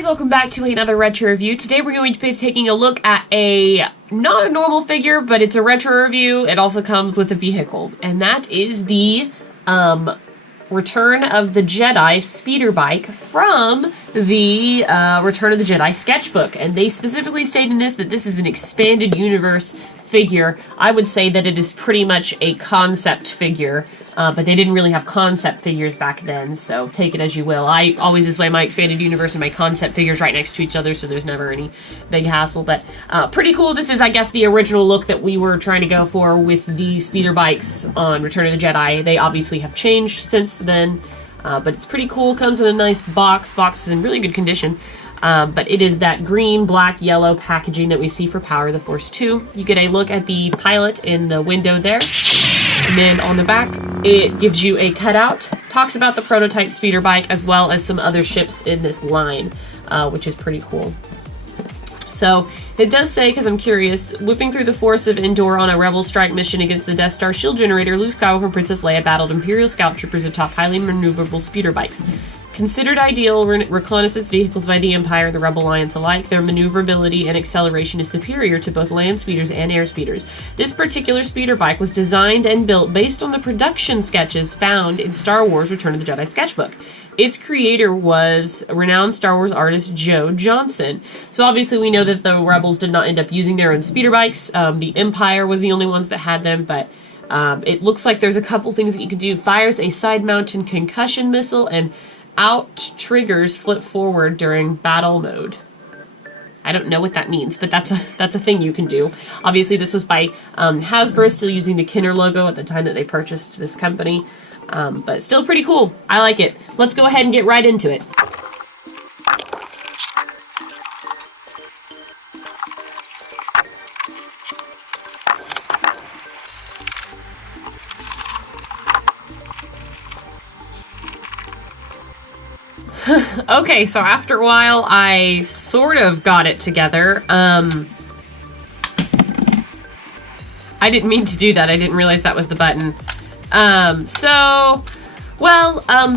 guys, welcome back to another retro review. Today we're going to be taking a look at not a normal figure, but it's a retro review. It also comes with a vehicle, and that is the Return of the Jedi speeder bike from the Return of the Jedi sketchbook. And they specifically state in this that this is an expanded universe figure. I would say that it is pretty much a concept figure, but they didn't really have concept figures back then, so take it as you will. I always display my expanded universe and my concept figures right next to each other, so there's never any big hassle, but pretty cool. This is, I guess, the original look that we were trying to go for with the speeder bikes on Return of the Jedi. They obviously have changed since then, but it's pretty cool. Comes in a nice box. Box is in really good condition. But it is that green, black, yellow packaging that we see for Power of the Force 2. You get a look at the pilot in the window there. And then on the back, it gives you a cutout. Talks about the prototype speeder bike as well as some other ships in this line, which is pretty cool. So it does say, because I'm curious, whipping through the force of Endor on a Rebel strike mission against the Death Star shield generator, Luke Skywalker and Princess Leia battled Imperial scout troopers atop highly maneuverable speeder bikes. Considered ideal reconnaissance vehicles by the Empire and the Rebel Alliance alike, their maneuverability and acceleration is superior to both land speeders and air speeders. This particular speeder bike was designed and built based on the production sketches found in Star Wars Return of the Jedi sketchbook. Its creator was renowned Star Wars artist Joe Johnson. So obviously we know that the Rebels did not end up using their own speeder bikes. The Empire was the only ones that had them, but it looks like there's a couple things that you can do. Fires a side-mounted concussion missile and out triggers flip forward during battle mode. I don't know what that means, but that's a thing you can do. Obviously, this was by Hasbro, still using the Kenner logo at the time that they purchased this company, but still pretty cool. I like it. Let's go ahead and get right into it. Okay, so after a while, I sort of got it together. I didn't mean to do that. I didn't realize that was the button.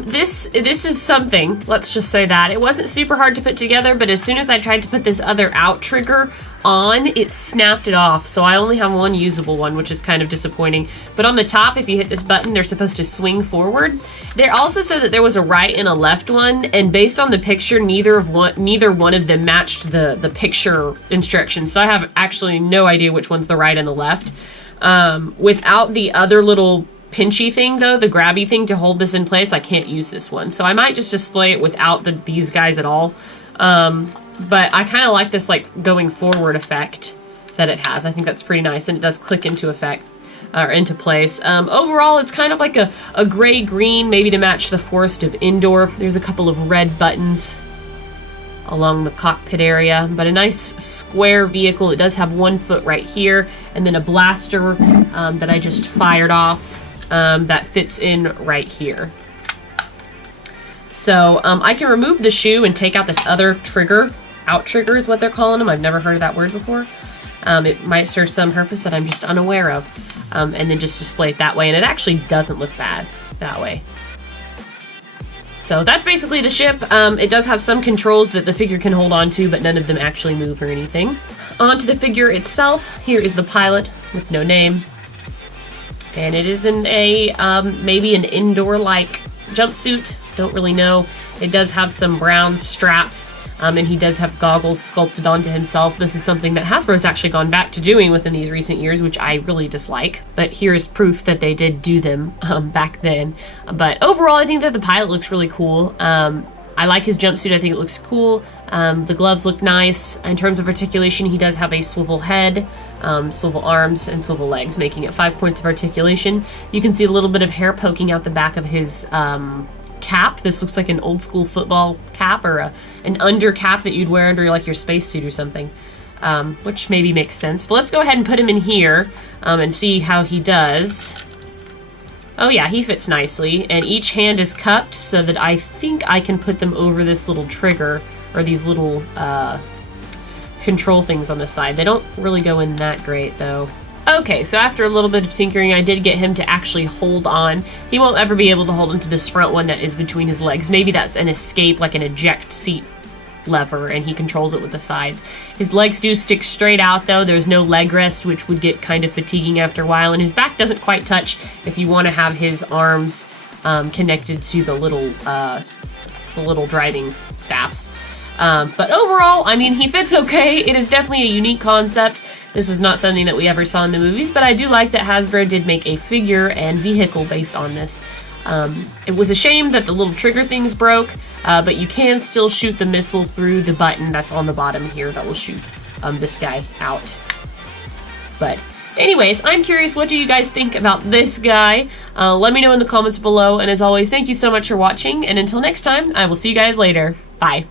This is something. Let's just say that. It wasn't super hard to put together, but as soon as I tried to put this other out trigger on, it snapped it off. So I only have one usable one, which is kind of disappointing. But on the top, if you hit this button, they're supposed to swing forward. They also said that there was a right and a left one, and based on the picture, neither one of them matched the picture instructions. So I have actually no idea which one's the right and the left. Without the other little pinchy thing, though, the grabby thing to hold this in place, I can't use this one. So I might just display it without these guys at all. But I kind of like this going forward effect that it has. I think that's pretty nice, and it does click into effect or into place. Overall, it's kind of like a gray-green, maybe to match the forest of Endor. There's a couple of red buttons along the cockpit area, but a nice square vehicle. It does have one foot right here, and then a blaster that I just fired off that fits in right here. So I can remove the shoe and take out this other trigger. Out trigger is what they're calling them. I've never heard of that word before. It might serve some purpose that I'm just unaware of. And then just display it that way. And it actually doesn't look bad that way. So that's basically the ship. It does have some controls that the figure can hold on to, but none of them actually move or anything. Onto the figure itself. Here is the pilot with no name. And it is in a, maybe an Endor-like jumpsuit. Don't really know. It does have some brown straps, and he does have goggles sculpted onto himself. This is something that Hasbro's actually gone back to doing within these recent years, which I really dislike. But here's proof that they did do them back then. But overall, I think that the pilot looks really cool. I like his jumpsuit. I think it looks cool. The gloves look nice. In terms of articulation, he does have a swivel head, swivel arms, and swivel legs, making it 5 points of articulation. You can see a little bit of hair poking out the back of his cap. This looks like an old school football cap, or an under cap that you'd wear under your spacesuit or something, which maybe makes sense. But let's go ahead and put him in here and see how he does. Oh yeah, he fits nicely, and each hand is cupped so that I think I can put them over this little trigger, or these little control things on the side. They don't really go in that great though. Okay, so after a little bit of tinkering, I did get him to actually hold on. He won't ever be able to hold onto this front one that is between his legs. Maybe that's an escape, like an eject seat lever, and he controls it with the sides. His legs do stick straight out, though. There's no leg rest, which would get kind of fatiguing after a while, and his back doesn't quite touch if you want to have his arms connected to the little driving staffs. But overall, I mean, he fits okay. It is definitely a unique concept. This was not something that we ever saw in the movies, but I do like that Hasbro did make a figure and vehicle based on this. It was a shame that the little trigger things broke, but you can still shoot the missile through the button that's on the bottom here that will shoot this guy out. But anyways, I'm curious, what do you guys think about this guy? Let me know in the comments below, and as always, thank you so much for watching, and until next time, I will see you guys later. Bye.